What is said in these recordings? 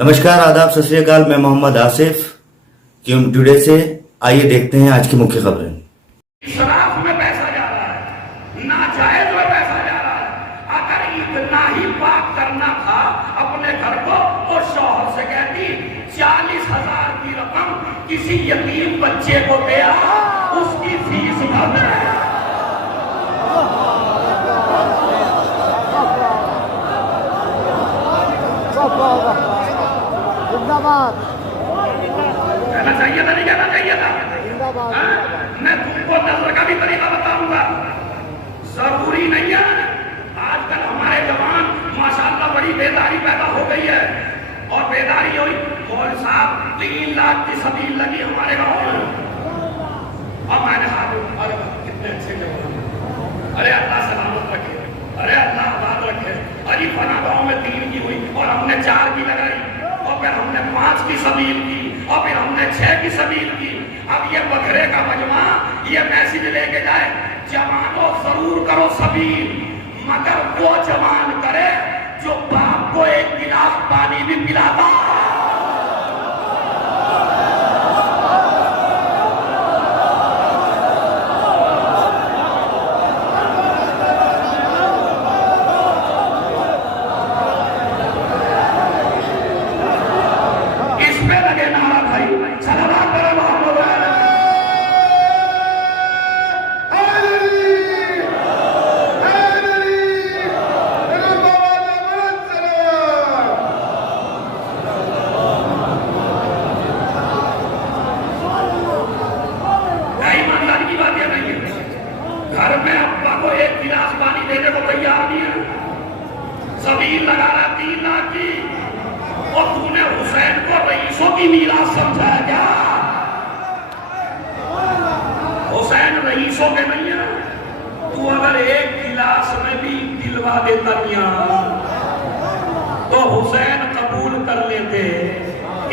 नमस्कार, आदाब, सत श्री अकाल। मैं मोहम्मद आसिफ क्यूम टुडे से। आइए देखते हैं आज की मुख्य खबरें। शराब में पैसा जा रहा है, नाजायज में पैसा जा रहा है। अगर इतना ही पाक करना था अपने घर को तो शौहर से कहती 40,000 की रकम किसी यतीम बच्चे को दे आ, उसकी फीस भर दे। कहना चाहिए था, नहीं कहना चाहिए था? मैं तुमको नजर का भी तरीका बताऊंगा, जरूरी नहीं है। आजकल हमारे जवान माशाअल्लाह बड़ी बेदारी पैदा हो गई है, और बेदारी हुई मौलवी साहब 3 लाख की सबील लगी हमारे गाँव में। और मैंने हाथ अरे कितने अच्छे जवान, अरे अल्लाह सलामत रखे, अरे अल्लाह आबाद रखे। अरे फला गाँव में 3 की हुई और हमने 4 की लगाई, और फिर हमने 5 की सबील की, और फिर हमने 6 की सबील की। अब ये बकरे का मजमा ये मैसेज लेके जाए, जवानों जरूर करो सबील, मगर वो जवान करे जो बाप को 1 गिलास पानी भी पिलाता। घर में अब्बा को 1 गिलास पानी देने को तैयार नहीं है, सबील लगा रहा 3 लाख की। और तूने हुसैन को रईसों की मीरास समझा है क्या? हुसैन रईसों के नहीं है। तू अगर 1 गिलास में भी दिलवा देता तो हुसैन कबूल कर लेते,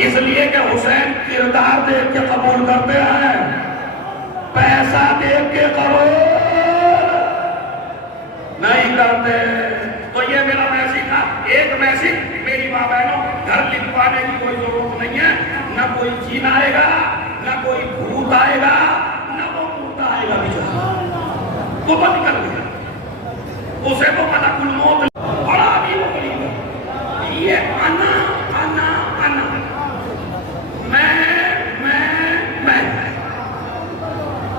इसलिए कि हुसैन किरदार देख के कबूल करते हैं, पैसा देख के करो नहीं करते। तो ये मेरा मैसेज था, एक मैसेज मेरी माँ बहनों, घर लिखवाने की कोई जरूरत नहीं है। न कोई जीन आएगा, न कोई भूत आएगा, न वो मुर्दा आएगा। वो तो निकल गया, उसे तो मलकुल मौत बड़ा भी तकलीफ है। ये आना आना आना, मैं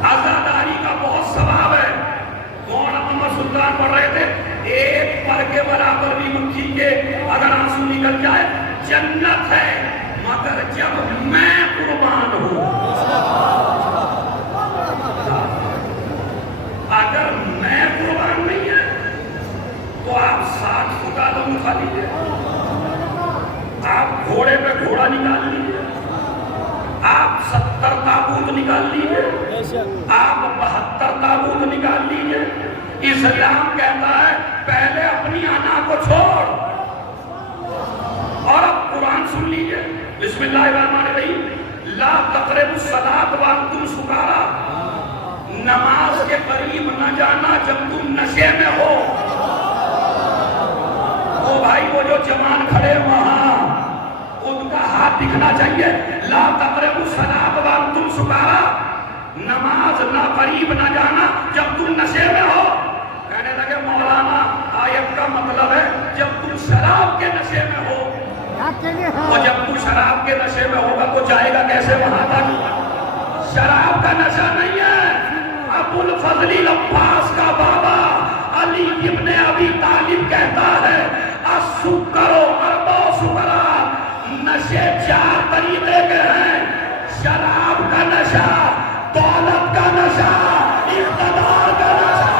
आजादारी का बहुत स्वभाव है। कौन मोहम्मद सुल्तान पढ़ रहे थे, 1 पर के बराबर भी मुट्ठी के अगर आंसू निकल जाए जन्नत है, मगर जब मैं कुर्बान हूं, अगर मैं कुर्बान नहीं है तो आप 60 फुटा तो उठा लीजिए, आप घोड़े पे घोड़ा निकाल लीजिए, आप 70 ताबूत निकाल लीजिए, आप 72 ताबूत निकाल लीजिए। इस्लाम कहता है पहले अपनी आना को छोड़। और अब कुरान सुन लीजिए, बिस्मिल्लाहिर्रहमानिर्रहीम, ला तक़रबुस सलात व अंतुम सुकारा, नमाज के करीब न जाना जब तुम नशे में हो। ओ भाई, वो जो जवान खड़े वहां, उनका हाथ दिखना चाहिए। ला तक़रबुस सलात व अंतुम सुकारा, नमाज ना करीब ना जाना जब तुम नशे में हो। कहने लगे मौलाना, आयत का मतलब है जब तुम शराब के नशे में हो। और जब तू शराब के नशे में होगा तो जाएगा कैसे वहां तक? शराब का नशा नहीं है। अबुल फजल अब्बास का बाबा अली इब्ने अबी तालिब कहता है, असुकरो अरबा सुकरा, नशे 4 तरीके के हैं। शराब का नशा, दौलत का नशा, इख्तिदार का नशा।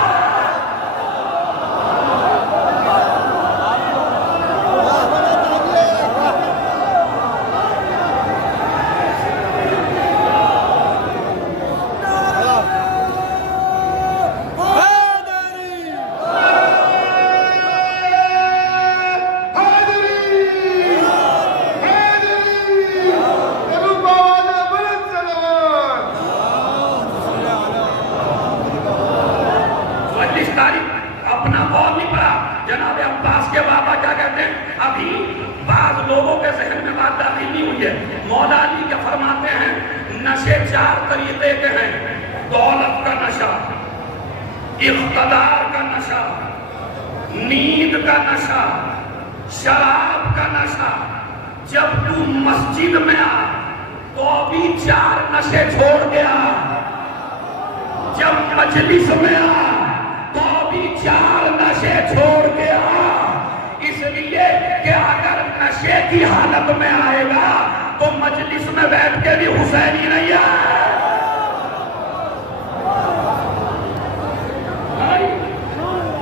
मौला अली क्या फरमाते हैं, नशे 4 तरीके के हैं, दौलत का नशा, इख्तिदार का नशा, नींद का नशा, शराब का नशा। जब तू मस्जिद में आ तो भी 4 नशे छोड़ गया, जब मजलिस में आ तो भी 4 नशे छोड़ गया। इसलिए कि अगर नशे की हालत में आएगा तो मजलिस में बैठ के भी हुसैनी नहीं है।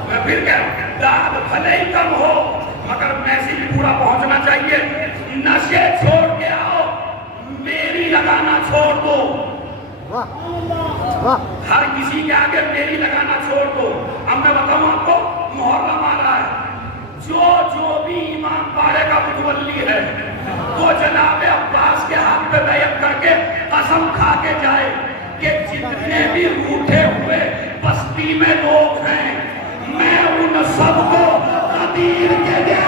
मैं फिर क्या, दाद भले ही कम हो मगर मैसेज पूरा पहुंचना चाहिए। नशे छोड़ के आओ, मेरी लगाना छोड़ दो। हर किसी के आगे मेरी लगाना छोड़ दो। अब मैं बताऊं आपको, मुहर्रम आ रहा है, जो भी इमाम बारे का मुतवल्ली है वो जनाबे अब्बास के हाथ पे बैत करके कसम खा के जाए कि जितने भी रूठे हुए बस्ती में लोग हैं, मैं उन सबको कदीर के दे।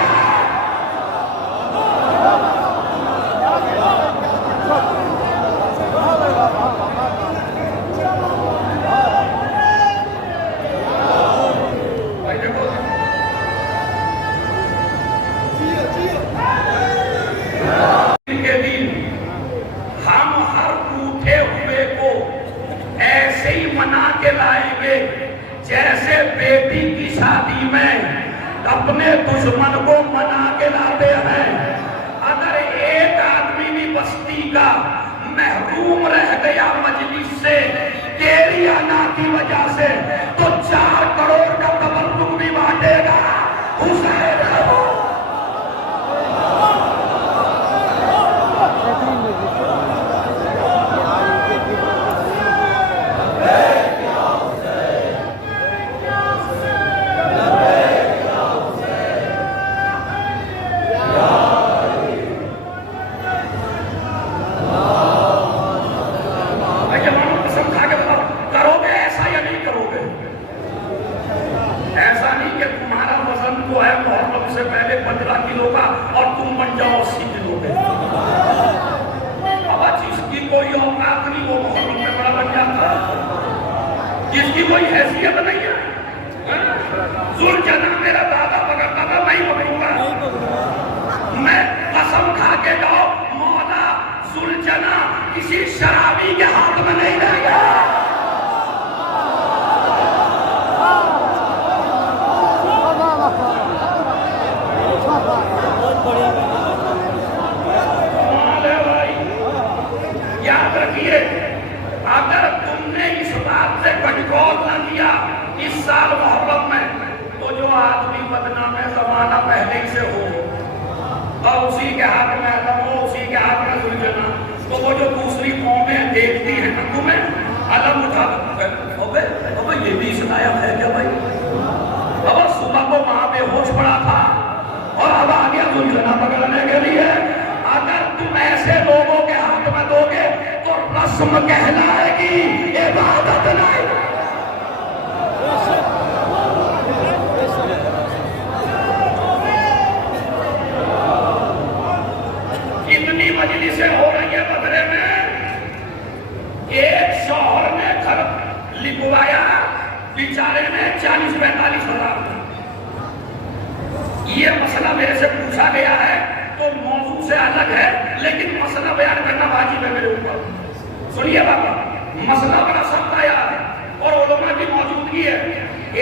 जैसे बेटी की शादी में अपने दुश्मन को मना के लाते हैं। अगर एक आदमी भी बस्ती का महरूम रह गया मजलिस से तेरी अना की वजह से तो 4 करोड़ का तबर्रुक भी बांटेगा हुसैन। जिसकी कोई हैसियत नहीं है, जुलझना मेरा दादा पकड़ता था, मैं ही पकड़ूंगा। मैं कसम खा के जाओ, मौला जुलझना किसी शराबी के हाथ में नहीं रहेगा। याद रखिए, अगर तुमने इस बात से कंट्रोल न किया इस साल मुहर्रम में, तो जो आदमी बदनाम है जमाना पहले ही से हो और उसी के हाथ में अदम हो, उसी के हाथ में सुलझना, तो वो जो दूसरी कौमें देखती हैं ना तुम्हें, अलम उठा अब ये भी इस लायक है क्या भाई? अब सुबह को वहां पे होश पड़ा था और अब आ गया सुलझना पकड़ने के लिए। अगर तुम ऐसे लोगों के हाथ में दोगे तो रस्म कहलाएगी, इबादत नहीं। इतनी मजलिसें हो रही है बदले में। एक शौहर ने घर लिखवाया बेचारे ने 40-45 हजार। ये मसला मेरे से पूछा गया है तो मौजू से अलग है, लेकिन मसला बयान करना वाजिब है मेरे ऊपर। सुनिए बाबा, मसला बड़ा सख्त आया है और उलमा की मौजूदगी है।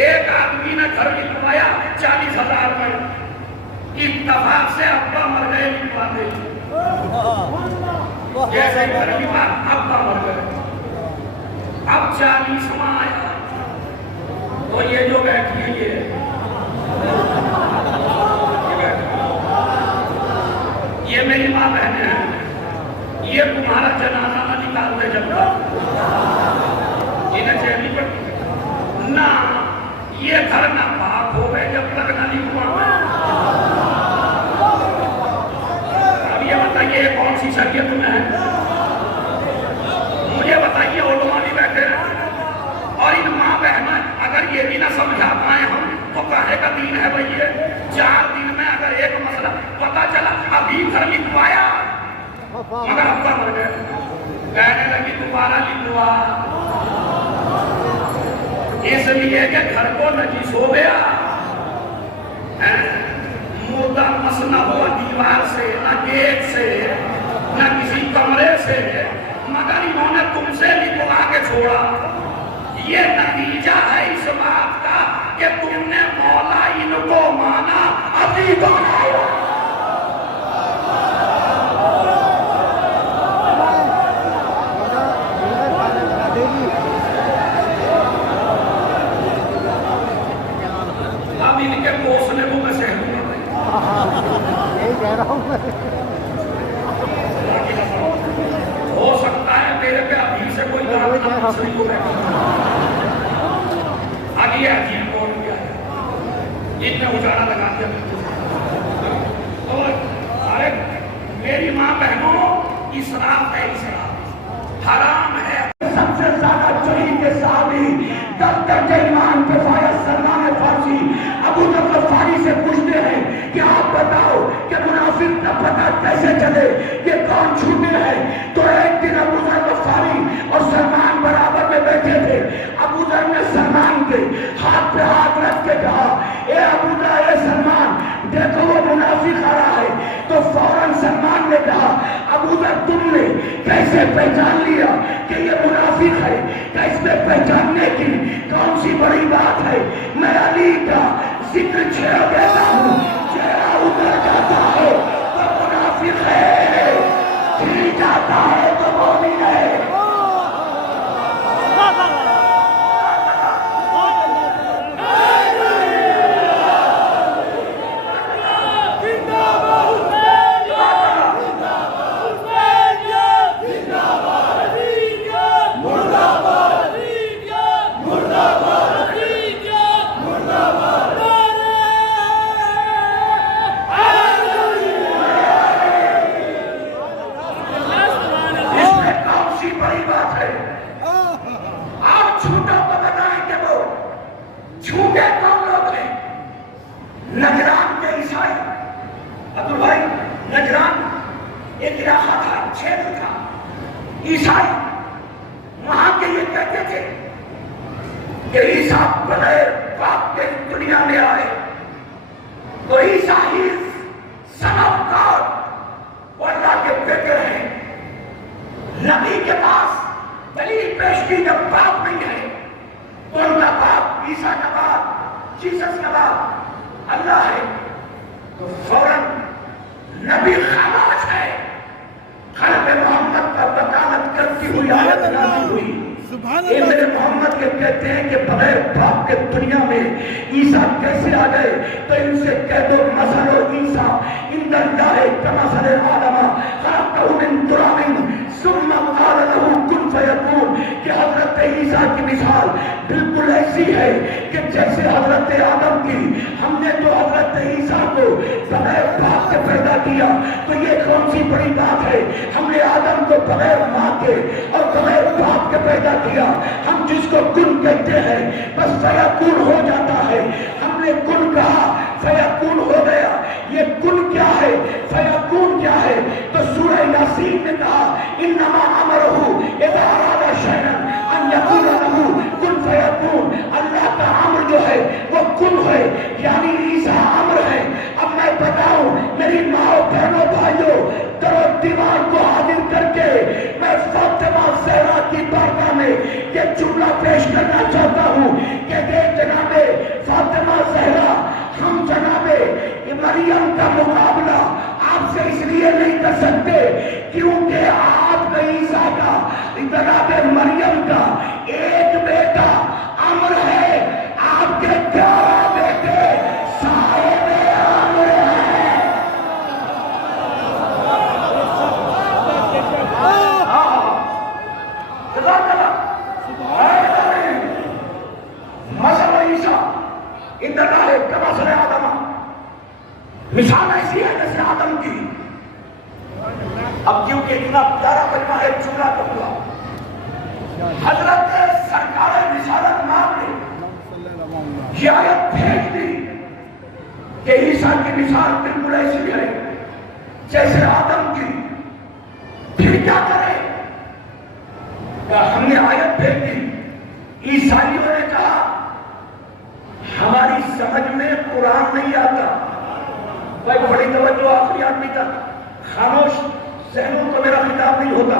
एक आदमी ने घर लिखवाया 40,000 में, इत्तफाक से अब्बा मर गए लिखवा दे, जैसे घर लिखवा अब्बा मर गए। अब 40वां आया तो ये जो बैठी है ये मेरी माँ बहने हैं, ये तुम्हारा जनाजा न निकालते जब तक इन्हें चैनी पड़ती ना, ये घर ना पाक हो गए जब तक न लिखवा। अब ये बताइए कौन सी शरीयत में है? मुझे बताइए, उलमा भी बैठे हैं और इन माँ बहना अगर ये भी ना समझा पाए हम तो काहे का दीन है भाई? ये 4 दिन में अगर एक मसला पता चला, अभी घर लिखवाया मगर अब्बा मर गए। कहने लगी दोबारा लिखवा, इसलिए कि घर को नजीस हो गया, मुर्दा मस न हो दीवार से, न गेट से, न किसी कमरे से, मगर इन्होंने तुमसे लिखवा के छोड़ा। ये नतीजा है इस बात का कि तुमने मौला इनको माना, अभी तो अब इनके पोसने को मैं सहूंगा कह रहा हूँ मैं। हो सकता है मेरे पे अभी से कोई दाना शुरू हो गया। आगे अजीब कौन किया इतना उजाड़ा लगा दिया। तो अरे मेरी माँ बहनों, इसराफ है, इसराफ हराम है। सबसे ज्यादा चोरी के साहबी दफ्तर के ईमान पे फायद सलमान फारसी अबू जर गफ्फारी से पूछते हैं कि आप बताओ कि मुनाफिक का पता कैसे चले कि कौन झूठे हैं। तो एक दिन अबू जर गफ्फारी और सलमान बराबर में बैठे थे। अबू जर ने सलमान के हाथ पे हाथ रख के कहा, ए अबू जर, ए सलमान, देखो वो मुनाफिक आ रहा है। तो फौरन सलमान ने कहा, अबू जर, तुमने कैसे पहचान लिया कि ये मुनाफिक है? कैसे पहचानने की कौन सी बड़ी बात है? मैं अली का जिक्र छेड़ देता हूँ, चेहरा उतर जाता है तो मुनाफिक है, खिल जाता है तो मोमिन है। बड़ी बात है। आप झूठों को बताएं कि वो झूठे कौन लोग हैं? नजरान के ईसाई, अब्दुल भाई, नजरान एक इलाका था, क्षेत्र था, ईसाई वहां के ये कहते थे कि ईसा बगैर बाप के दुनिया में आए तो ईसा ही सन ऑफ गॉड, वो अल्लाह के बेटे हैं। नबी के पास दलील पेश की जब बाप नहीं है तो उनका बाप ईसा का बाप, जीसस का बाप अल्लाह है। तो फौरन नबी खामोश है, खल्क़ मोहम्मद का वकालत करती हुई आयत नाज़िल हुई। ये मेरे मोहम्मद के कहते हैं कि बगैर बाप के दुनिया में ईसा कैसे आ गए? तो इनसे कह दो, मसलो ईसा इंदल्लाह कमसल आदम खलक़हु मिन तुराबिन सुम्मा क़ाल लहू कुन फयकून, कि हजरत ईसा की मिसाल बिल्कुल ऐसी है कि जैसे हजरत आदम की, हमने तो हजरत ईसा को बगैर बाप के पैदा किया, तो ये कौन सी बड़ी बात है? हमने आदम को बगैर माँ के और बगैर बाप के पैदा किया। हम जिसको कुन कहते हैं बस फयकून हो जाता है। हमने कुन कहा, फयकून हो गया। ये कुन क्या है, फयकून क्या है? तो सूरह यासीन ने कहा, इन्नमा अमरहु इज़ा अरादा शैअन अन यकून लहू कुन फयकून। अल्लाह का अम्र जो है वो कुन है, यानी ईसा अम्र है। अब मैं बताऊं मेरी माओ, बहनों, भाइयों, करो दीवार को हाजिर करके मैं फातिमा ज़हरा की बारगाह में ये जुमला पेश करना चाहता हूँ कि देख जनाबे फातिमा ज़हरा, हम जनाबे मरियम का मुकाबला आपसे इसलिए नहीं कर सकते क्योंकि आप ईसा का, जनाबे मरियम का एक बेटा अम्र है, आपके 11 बेटे साहिब अम्र हैं। मसला ईसा इंदल्लाह कमसल आदम, मिसाल ऐसी है जैसे आदम की। अब क्योंकि इतना प्यारा कलमा है, जुमला कहूंगा। हजरत सरकार रिसालत मां ने ये आयत भेज दी कि ईसा की मिसाल बिल्कुल ऐसी है जैसे आदम की। क्या करे? हमने आयत भेज दी। ईसाइयों ने कहा हमारी समझ में कुरान नहीं आता। भाई बड़ी तवज्जो, आखिरी आदमी तक खामोश, सहनों को मेरा खिताब नहीं होता,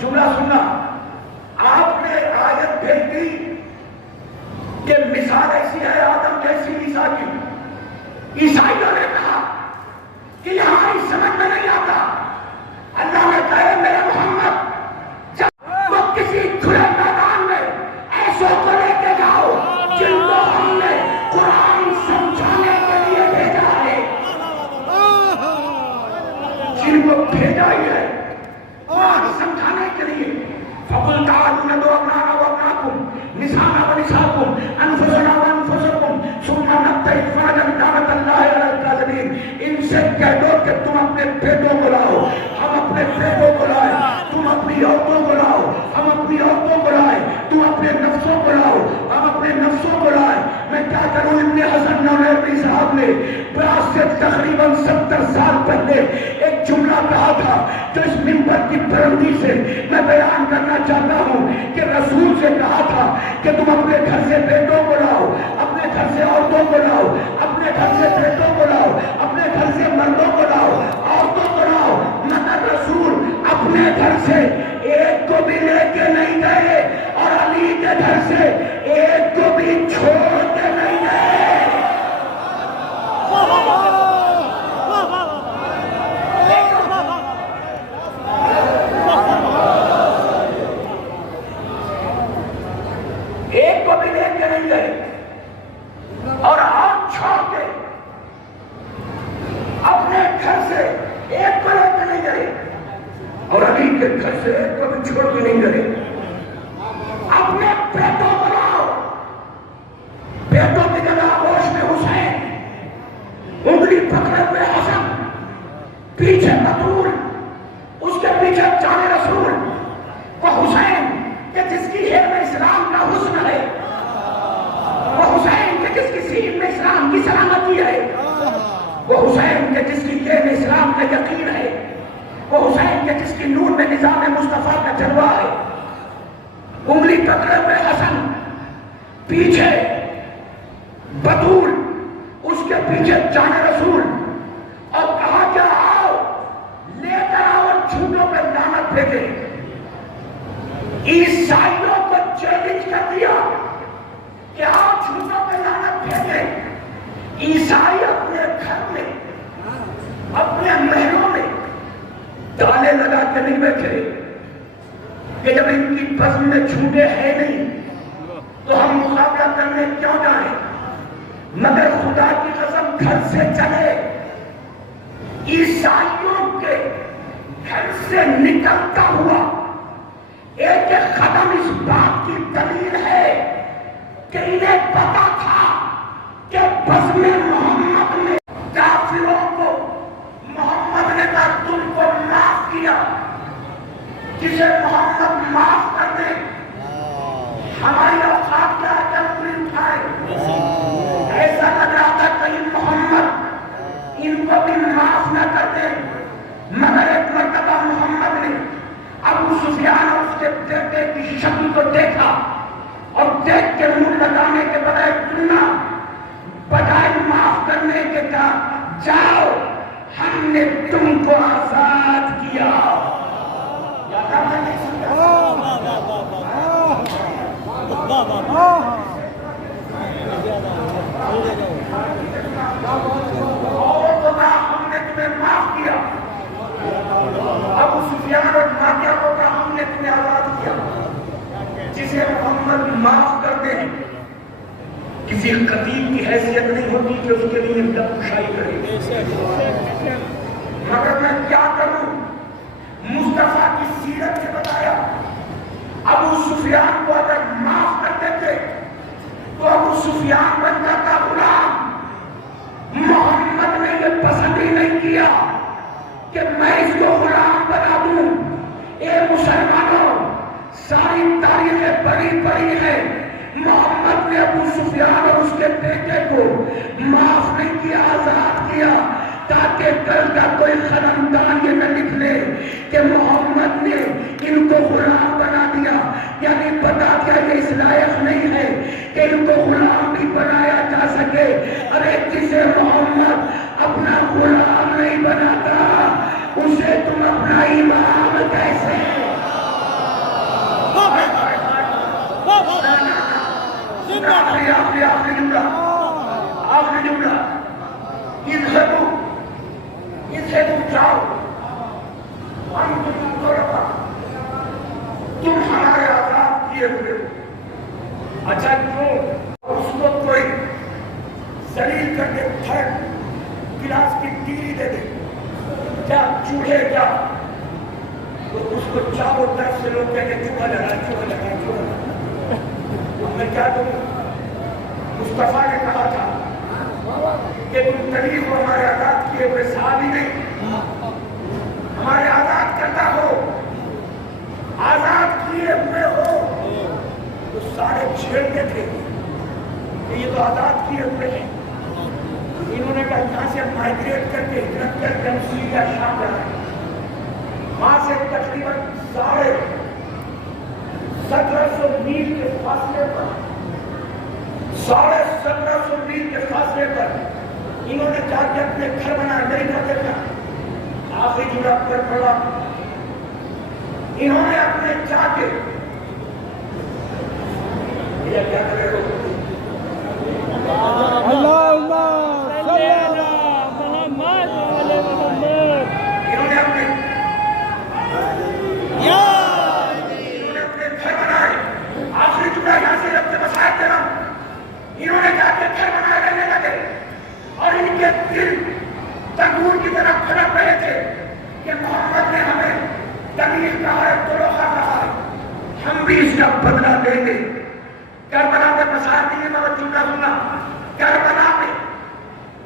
जुमला सुनना। आपने आयत भेज दी कि मिसाल ऐसी है आदम जैसी ईसा की। ईसाइयों ने कहा कि हमारी समझ में नहीं आता। अल्लाह ने कहा मेरे मोहम्मद वो किसी खुले मैदान में ऐसों को लेके जाओ जिनको हमने कुरान समझाने के लिए भेजा है, जिनको भेजा ही है कुरान समझाने के लिए। फकुल ताअलून दो अपनाना व अपनाकुम निसाना व निसाकुम अनफुसना व अनफुसकुम सुम्मा नब्तइफा दावत अल्लाह अलल काज़िबीन। इनसे कह दो कि तुम अपने बेटों को लाओ, हम अपने बेटों को लाए, तुम अपनी औरतों को लाओ, हम अपनी औरतों को लाए, तुम अपने नफ्सों को लाओ, हम अपने नफ्सों को लाए। मैं क्या करूं? इब्ने हसन नौलवी साहब ने आज से तकरीबन 70 साल पहले एक जुमला कहा था जो इस मिंबर की बुलंदी से मैं बयान करना चाहता हूं कि रसूल से कहा था कि तुम अपने घर से बेटों को लाओ, अपने घर से औरतों को लाओ, अपने घर से बेटों को लाओ, अपने घर से मर्दों को लाओ, औरतों को लाओ। मगर रसूल अपने घर से एक को भी लेके नहीं गए और अली के घर से एक को भी छोड़ के नहीं गए। एक को भी लेके नहीं गए और आप छोड़ के अपने घर से एक को लेके नहीं गए और अली के घर से एक को भी छोड़ के नहीं गए। अपने बेटों को लाओ, बेटों की जगह आगोश में हुसैन, उंगली पकड़े हुए हसन, पीछे बतूल, उसके पीछे जाने रसूल, वो हुसैन के जिसकी हेर में इस्लाम का हुस्न है, वो हुसैन के जिसकी सीन में इस्लाम की सलामती है, वो हुसैन के जिसकी जेब में इस्लाम का यकीन है, वो हुसैन के जिसकी नूर में निजाम मुस्तफा का जलवा है। उंगली पकड़े हुए हसन, पीछे बतूल, उसके पीछे जाने रसूल, और कहा क्या आओ लेकर आओ झूठों पर लानत भेजे। ईसाइयों को चैलेंज कर दिया कि आओ झूठों पर लानत भेजे। ईसाई अपने घर में, अपने महलों में ताले लगा के नहीं बैठे कि जब इनकी बज़्म में झूठे है नहीं तो हम मुकाबला करने क्यों जाए। मगर खुदा की कसम घर से चले। ईसाइयों के घर से निकलता हुआ एक एक कदम इस बात की दलील है कि इन्हें पता था कि बज़्म मोहम्मद में काफिरों को मोहम्मद ने कहा तुमको माफ किया, जिसे मोहम्मद माफ कर दे। हमारी औकात क्या है उंगली उठाए। ऐसा लग रहा था कहीं मोहम्मद इनको भी माफ न कर दे। मगर एक मर्तबा मोहम्मद ने अबू सुफियान और उसके बेटे की शक्ल को देखा और देख के मुंह लगाने के बजाय सुनना, बजाय माफ करने के कहा जाओ हमने तुमको आजाद किया। हमने तुम्हें माफ किया। अबू सुफियान और माफिया को कहा हमने तुम्हें आजाद किया। जिसे मोहम्मद माफ कर दे, किसी खतीब की हैसियत नहीं होती कि उसके लिए लबकुशाई करे। मगर मैं क्या करूं? मुस्तफा की सीरत से बताया अबू सुफियान को अगर माफ कर देते तो अबू सुफियान बन जाता गुलाम। मोहम्मद ने यह पसंद ही नहीं किया कि मैं इसको गुलाम बना दूं। ए मुसलमानों, सारी तारीखें बड़ी बड़ी है। मोहम्मद ने अबू सुफियान और उसके बेटे को माफ नहीं किया, आजाद किया। ताकि कल का कोई खलमदान ये न लिख ले कि मोहम्मद ने इनको गुलाम बना दिया। यानी पता क्या ये इस लायक नहीं है कि इनको गुलाम भी बनाया जा सके। अरे जिसे मोहम्मद अपना गुलाम नहीं बनाता उसे तुम अपना इमाम कैसे? आखिरी जुमला इसे तुम जाओ, हम तुम हमारे आजाद किए हुए हो। अच्छा क्यों उसको कोई जलील करके थर्ड गिलास की टीली दे दे, क्या चूहे क्या, तो उसको चारों तरफ से लोग कहेंगे चूहा लगा चूहा लगा चूहा लगा। मैं क्या करूं? मुस्तफा ने कहा था कि तुम तरीफ को हमारे आजाद किए हुए साहबी नहीं, हमारे आजाद करता हो, आजाद किए हुए हो। तो सारे छेड़ते थे कि ये तो आजाद किए हुए हैं। इन्होंने कहा यहाँ से माइग्रेट करके हिजरत करके हम सीरिया शाम जाए। वहां से तकरीबन 1750 मील के फासले पर 1750 मील के फासले पर इन्होंने जाके अपने घर बनाए। नहीं करते था आखिरी जुड़ा पर पड़ा। इन्होंने अपने जाके क्या करे इन्होंने अपने घर बनाए। आखिरी जुड़ा यहां से रखते बसाए थे ना, इन्होंने जाके घर बनाए रहने लगे और इनके दिल तंदूर की तरफ फड़क रहे थे कि मोहम्मद ने हमें तमीर कहा है, तुलखा कहा है, हम भी इसका बदला लेंगे। करबला में बसा दिए। मगर जुमला सुनना, करबला में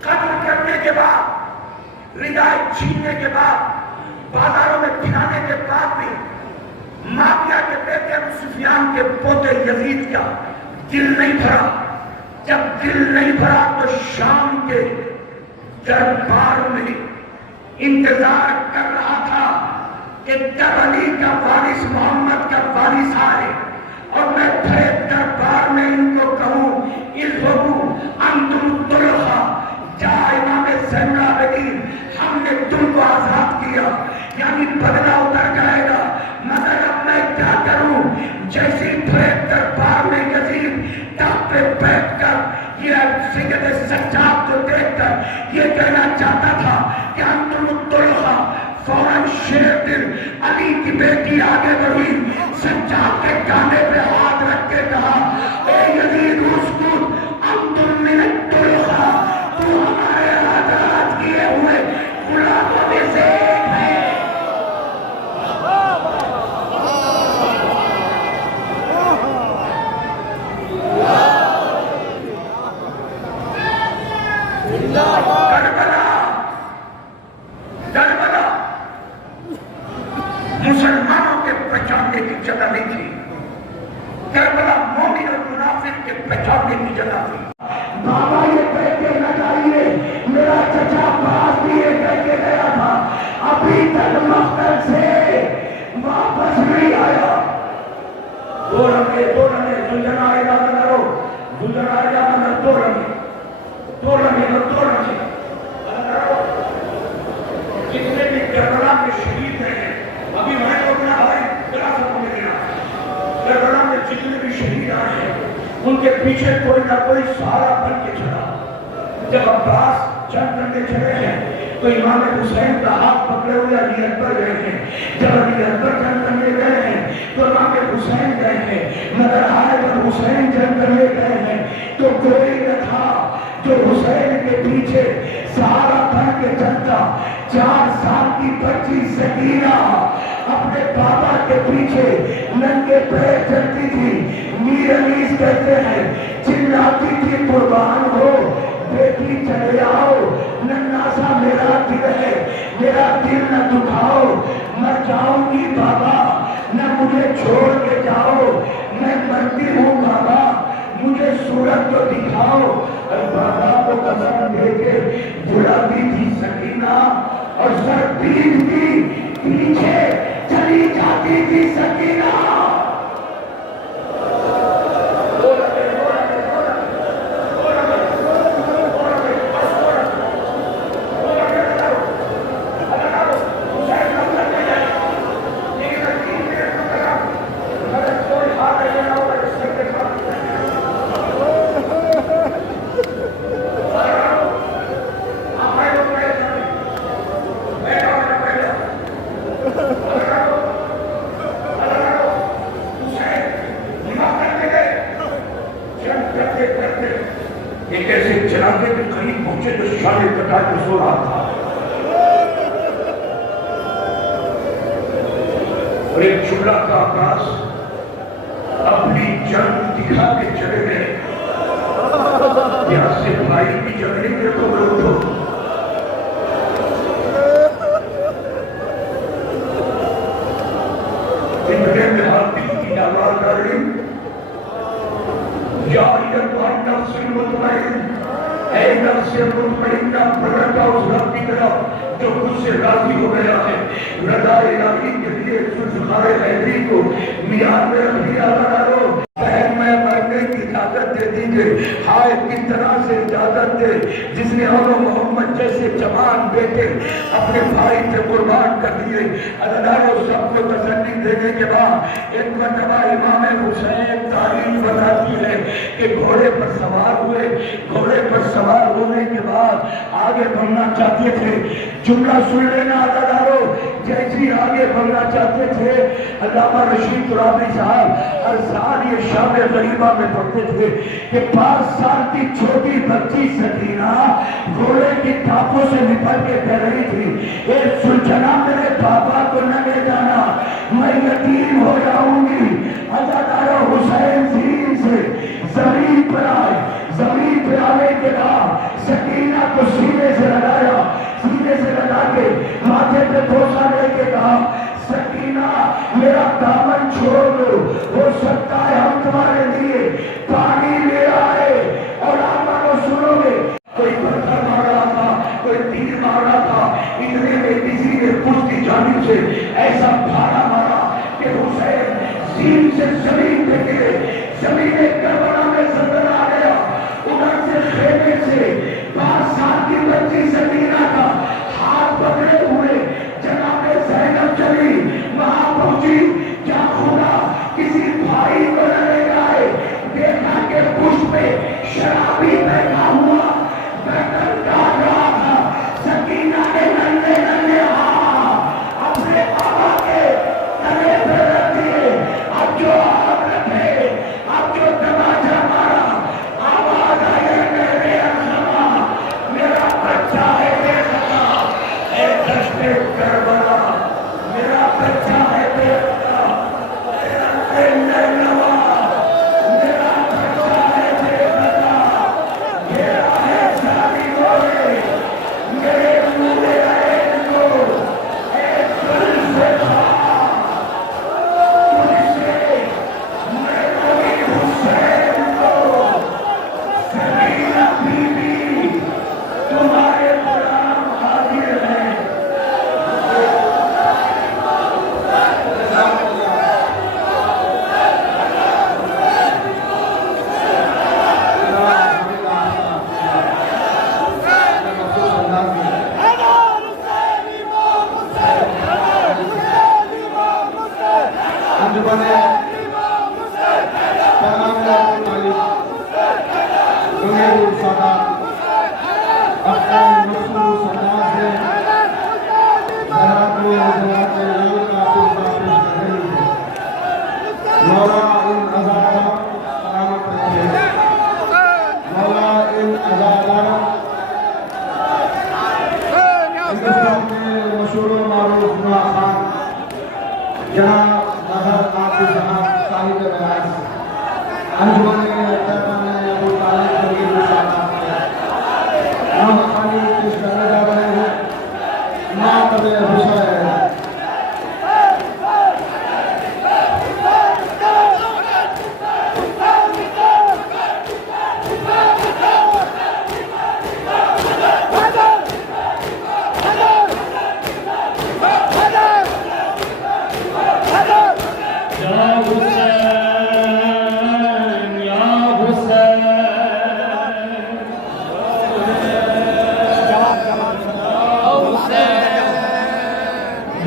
कत्ल करने के बाद, रिदायत छीनने के बाद, बाजारों में फिराने के बाद भी माफिया के बेटे अबू सुफियान के पोते यजीद का दिल नहीं भरा। जब दिल नहीं भरा तो शाम के दरबार में इंतजार कर रहा था कि तब अली का वारिस मोहम्मद का वारिस आए और मैं भरे दरबार में इनको कहूं जा इमाम ज़ैनुल आबिदीन, हमने तुमको आजाद किया, यानी बदला उतर जाएगा। मगर अब मैं क्या करूं? जैसे भरे दरबार में यजीद ताक पे बैठकर ये सैयद सज्जाद को देखकर ये कहना चाहता था कि अंतुल्लाह, फौरन शेर दिल अली की बेटी आगे बढ़ी, सज्जाद के काने पे हाथ रख के कहा, ए यजीद उसको अंतुल मिनतुल्लाह, तू हमारे आजाद किए हुए गुलामों में से एक है। करबला मुसलमानों के पहचानने की जगह नहीं थी, करबला मोमिन और मुनाफिक के पहचानने की जगह थी। बाबा ये कह के न जाइए, मेरा चचा पास भी ये कह के गया था, अभी तक मकतल से वापस नहीं आया। दो रंगे दुल्हना इरादा करो, दुल्हना इरादा करो, दो रंगे जितने भी करबला के शहीद हैं, अभी मैं तो अपना भाई करबला में जितने भी शहीद आए हैं उनके पीछे कोई ना कोई सहारा बन के चला। जब अब्बास जंग करने चले हैं तो इमाम हुसैन का हाथ पकड़े हुए अली अकबर गए हैं। जब अली अकबर जंग करने गए हैं तो इमाम हुसैन गए हैं। मगर आए जब हुसैन जंग करने गए हैं तो कोई न था जो हुसैन के पीछे सहारा बन के चलता। 4 साल की बच्ची सकीना अपने पापा के पीछे नंगे पैर चलती थी। मीर अनीस कहते हैं चिल्लाती थी, कुर्बान हो बेटी चले आओ, नन्ना सा मेरा दिल है, मेरा दिल न दुखाओ, मर जाऊंगी बाबा, न मुझे छोड़ के जाओ, मैं मरती हूँ बाबा, मुझे सूरत तो दिखाओ। और बाबा को कसम देके बुलाती थी सकीना। और सरपीर की पीछे चली जाती थी सकीना। एक ऐसे जनाजे के करीब पहुंचे जो शान कटा के सो रहा था और एक चुल्ला का आकाश अपनी जंग दिखा के चले गए। यहां से भाई की जंगली देखो लोगों, इनके में हाथी की आवाज आ रही, का प्रकट का उस रब की तरफ जो खुद से राजी हो गया है। रजा इलाही के लिए सुखारे हैदरी को मियान में रख दिया डालो। बहन में मरने की इजाजत दे दीजिए, हाय किस तरह से इजाजत दे जिसने और मोहम्मद जैसे जवान बेटे अपने भाई से कुर्बान कर दिए। अल्लाह सबको तसल्ली देने के बाद एक मरतबा इमाम हुसैन तारीख बताती है कि घोड़े पर सवार हुए, घोड़े पर सवार होने के बाद आगे बढ़ना चाहते थे। जुमला सुन लेना अल्लाह, जैसे आगे बढ़ना चाहते थे अल्लामा रशीद तुराबी साहब हर साल ये शाम गरीबा में पढ़ते थे कि 5 साल की छोटी बच्ची सकीना घोड़े की टापों से निपट के कह रही थी, एक सुलझना मेरे पापा को न ले जाना, मैं यतीम हो जाऊंगी। अल्लाह हुसैन जीन से जमीन पर आए, जमीन पर आने के बाद सकीना को सीने से लगाया, सीने से लगा के माथे पे बोसा लेके कहा, सकीना मेरा दामन छोड़ दो, हो सकता है हम तुम्हारे लिए पानी ले आए। और आप सुनोगे कोई पत्थर मार रहा था, कोई तीर मार रहा था, इतने में किसी ने उसकी जानिब से ऐसा भाला मारा कि हुसैन सीन से जमीन पे गिरे, जमीन करबला में सदर आ गया। उधर से खेमे से 5 साल की बच्ची सकीना का हाथ पकड़े हुए जनाबे ज़ैनब चली, वहां पहुंची। क्या खुदा किसी भाई को न ले गए? देखा के पुष्प पे शराबी बैठा हुआ बैठक काट रहा था। सकीना ने नन्हे नन्हे अपने बाबा के तले पे रख दिए। अब जो आग रखे, अब जो तमाचा मारा, आवाज आई मेरे अखमा, मेरा बच्चा है बेखता, ए दश्ते करबला, मेरा बच्चा है बेखता, नवा मेरा बच्चा है बेखता, मेरा है सारी गोरे, मेरे मुंह में आए को एक फल से खा, तुझसे मैं नबी हुसैन को सकीना बीबी तुम्हारे गुलाम हाजिर है।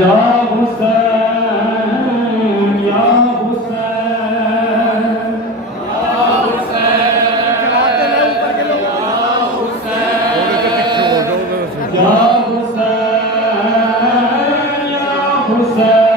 या हुसैन या हुसैन या हुसैन या हुसैन या हुसैन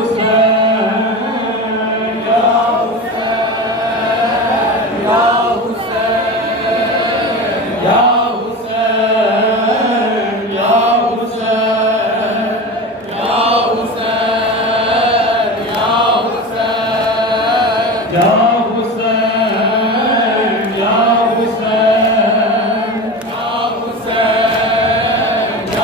या हुसैन या हुसैन या हुसैन या हुसैन या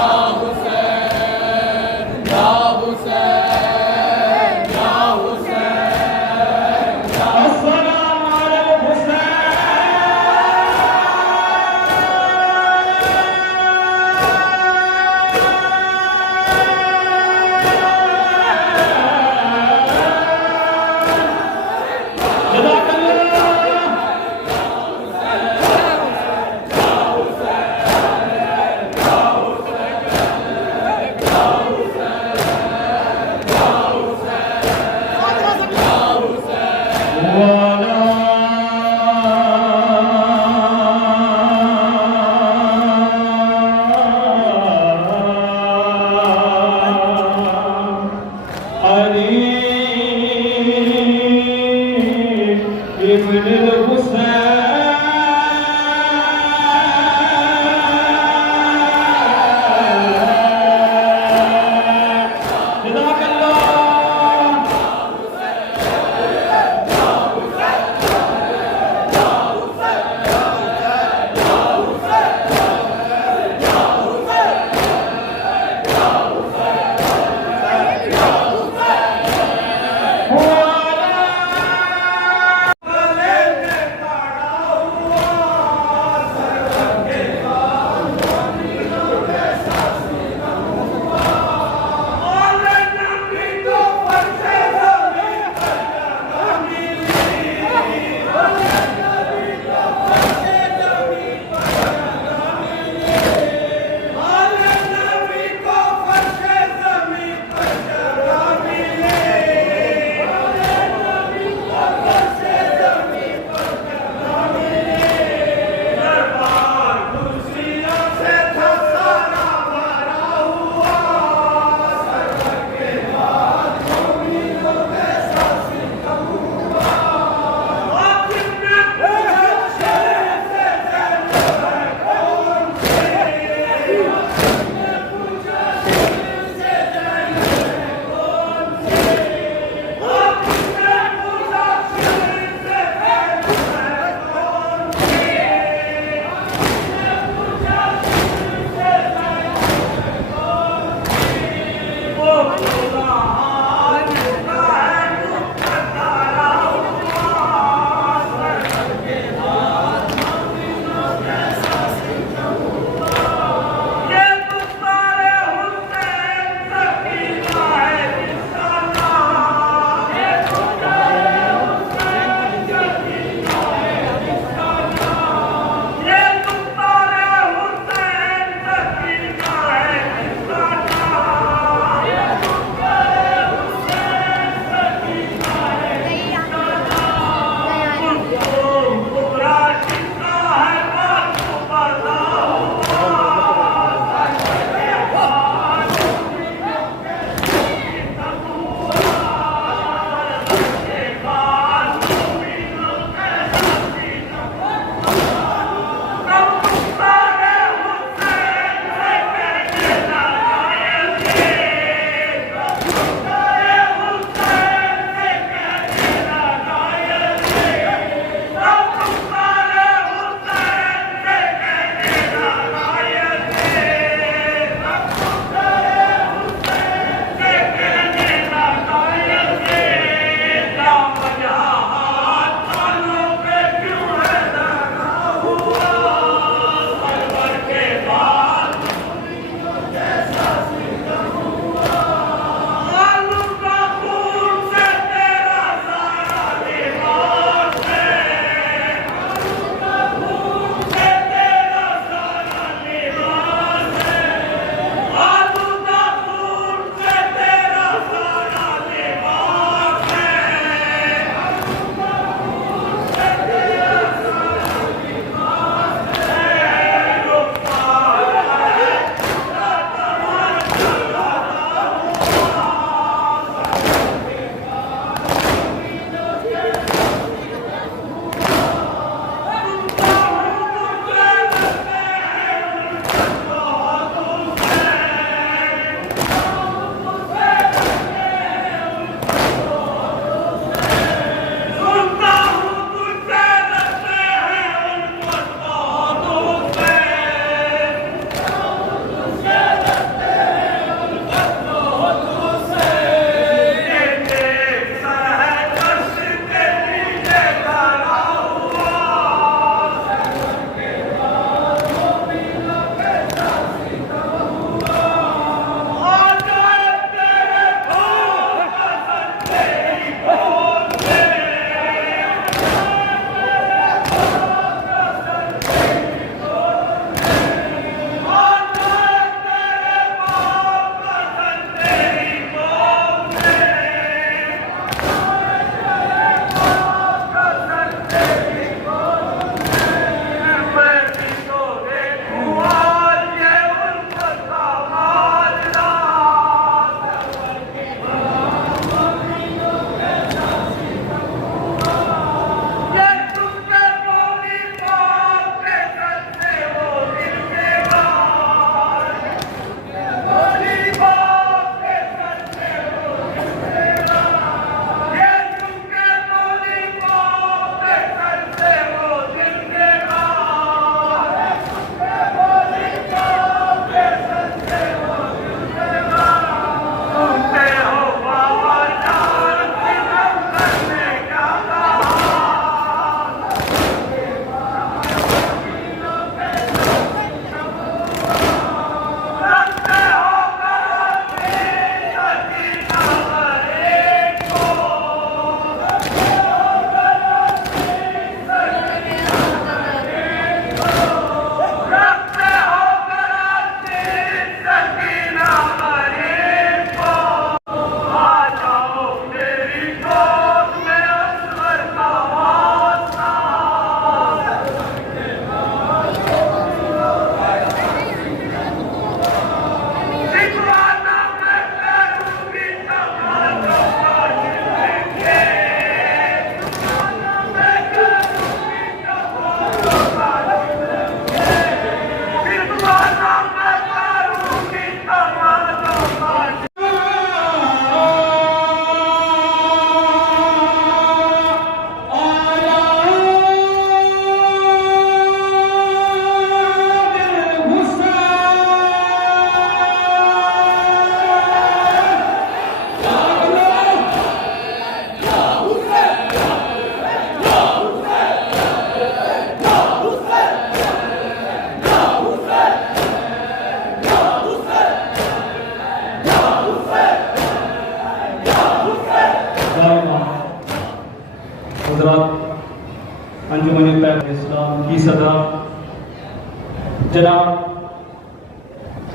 जनाब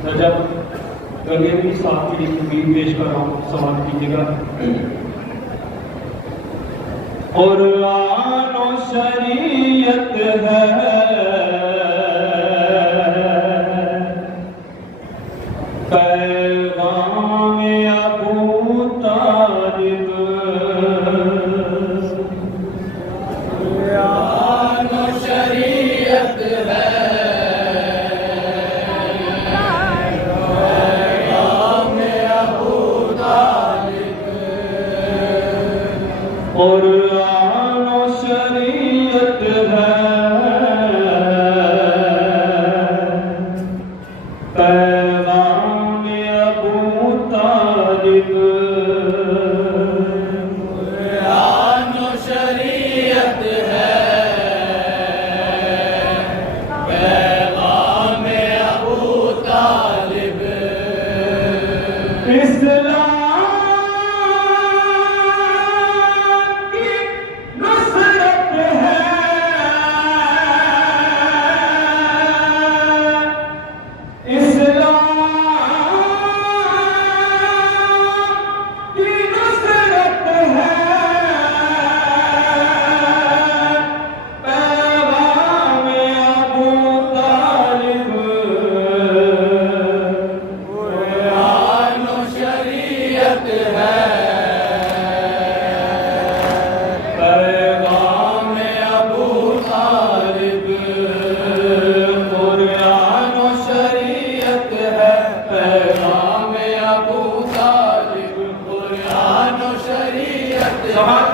रजब गंगेवी साहब की एक तकरीर पेश कर रहा हूँ, सवाल कीजिएगा। और आनो शरीयत है पैगाम अबू तालिब, आनो शरीयत है पैगाम अबू तालिब, और आनो शरीयत है पैगाम अबू तालिब, आनो शरीयत है पैगाम अबू तालिब, इस्लाम की नुसरत है, इस्लाम की नुसरत है पैगाम अबू तालिब, आनो शरीयत है पैगाम अबू तालिब, कुरानो शरीयत है पैगाम अबू तालिब, कुरानो शरीयत है।